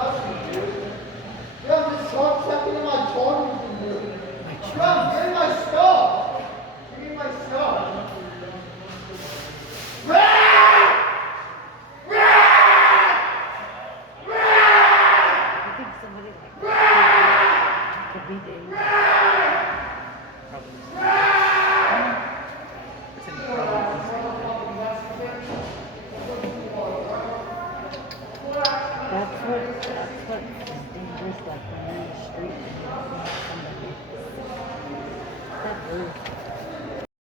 I think somebody like could be dangerous. That's what is dangerous, like when you're in the street and you see somebody. That bird.